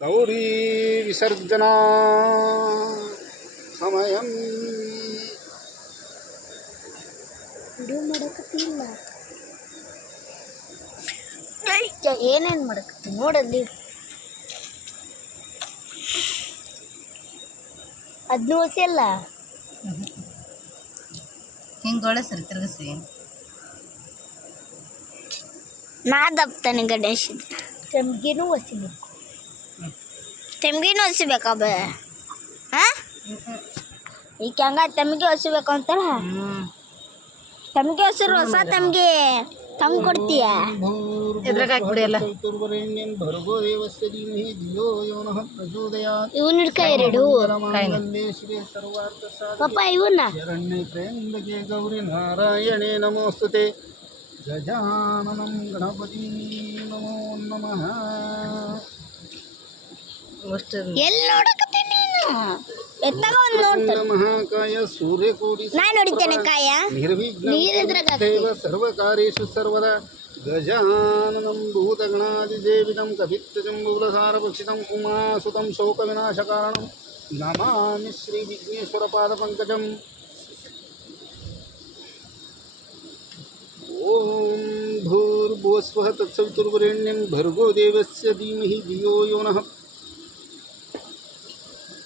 Gauri ವಿಸರ್ಜನಾ ಸಮಯಂ. Video ಮಾಡಕತ್ತಿಲ್ಲ, ಏನೇನು ಮಾಡಕತ್ತಿ ನೋಡಲ್ಲಿ. ಅದನ್ನೂ ಹೊಸಿಯಲ್ಲ, ಹಿಂಗೆ ಸರಿ ತಿರುಗಿಸಿ. ನಾ ದಪ್ತಾನೆ ಗಣೇಶ್. ತೆಮ್ಗಿನೂ ಹೊಸಿಬೇಕು, ತೆಮ್ಗಿನೂ ಹೊಸಿಬೇಕಾ ಬ ಹಾಂ. ಈಗ ಹಂಗ ತಮ್ಗೆ ಹೊಸಿಬೇಕು ಅಂತಾರ. ತಮ್ಗೆ ಹೊಸರು ಹೊಸ ತಮ್ಗೆ ತಂಗ್ ಕೊಡ್ತೀಯ. ಇದ್ರಾಗ ಹಾಕ್ಬಿಡಿ ಎಲ್ಲ. ಇವನ್ ಹಿಡ್ಕ ಎರಡು ಪಾಪ ಇವನ್ನ. ಗೌರಿ ನಾರಾಯಣೇ ನಮೋಸ್ತುತೆ. ಗಜಾನನಂ ಗಣಪತಿ ನಮೋ ನಮಃ. ಎಲ್ಲಿ ನೋಡಕತ್ತೀನಿ ನೀನು? ಎತ್ತಾಗ ಒಂದು ನೋಡ್ತಾನೆ. ಮಹಾಕಾಯ ಸೂರ್ಯಕೋಟಿ ನಾನು ನೋಡಿದ್ದೇನೆ ಕಾಯ. ನಿರ್ವಿಘ್ನಂ ಸರ್ವಕಾರ್ಯೇಷು ಸರ್ವದಾ. ಗಜಾನನಂ ಭೂತಗಣಾದಿಸೇವಿತಂ ಕಪಿತ್ತಜಂಬೂಲಸಾರಭಕ್ಷಿತಂ ಉಮಾಸುತಂ ಶೋಕವಿನಾಶಕಾರಣಂ ನಮಾಮಿ ಶ್ರೀ ವಿಘ್ನೇಶ್ವರಪಾದಪಂಕಜಂ. ಓಂ ಭೂರ್ಭುವಸ್ವಃ ತತ್ಸವಿತುರ್ವರೆಣ್ಯಂ ಭರ್ಗೋ ದೇವಸ್ಯ ಧೀಮಹಿ ಧಿಯೋ ಯೋ ನಃ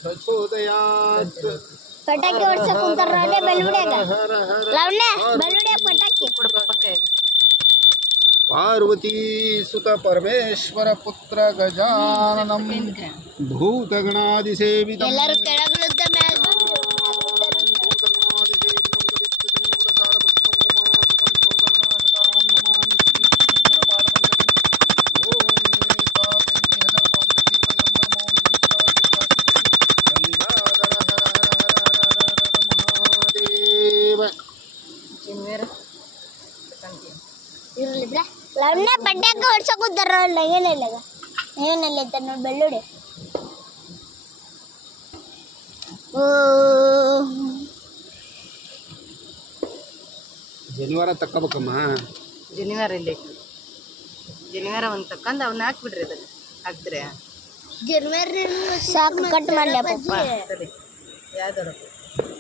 ಪ್ರಚೋದಯಾತ್. ಪಟಾಕಿ ಹೊಡ್ಸಕ್ ಕುಂತಾರ ಬೆಳ್ಳುಡ್ಯಾಗ. ಲವಣ್ಯ ಬೆಳ್ಳುಡ್ಯಾಗ ಪಟಾಕಿ. ಪಾರ್ವತೀ ಸುತ ಪರಮೇಶ್ವರ ಪುತ್ರ ಗಜಾನನಂ ಭೂತಗಣಾದಿಸೇವಿತಂ. ಎಲ್ಲರೂ ಕೆಳಗಿಳಿದ ಮ್ಯಾಲ ಬಂದ್ರು. ಇರಲಿಲ್ಲ ಲವಣ್ಯ ಪಟಾಕಿ ಹೊಡ್ಸಕ್ ಕುಂತಾರ. ಏನಿಲ್ಲ ಏನಿಲ್ಲ ಐತ ನೋಡಿ ಬೆಳ್ಳುಡಿ. ಜನಿವಾರ ತಕ್ಕಬೇಕಮ್ಮ. ಜನಿವಾರ ಇಲ್ಲಿ ಜನಿವಾರ ಒಂದು ತಕ್ಕಂದು ಅವನ್ನ ಹಾಕ್ಬಿಡ್ರಿ. ಅದಕ್ಕೆ ಹಾಕ್ದ್ರೆ ಸಾಕು, ಕಟ್ ಮಾಡ್ಲಪ್ಪ. ಸರಿ ಯಾವ್ದಾರ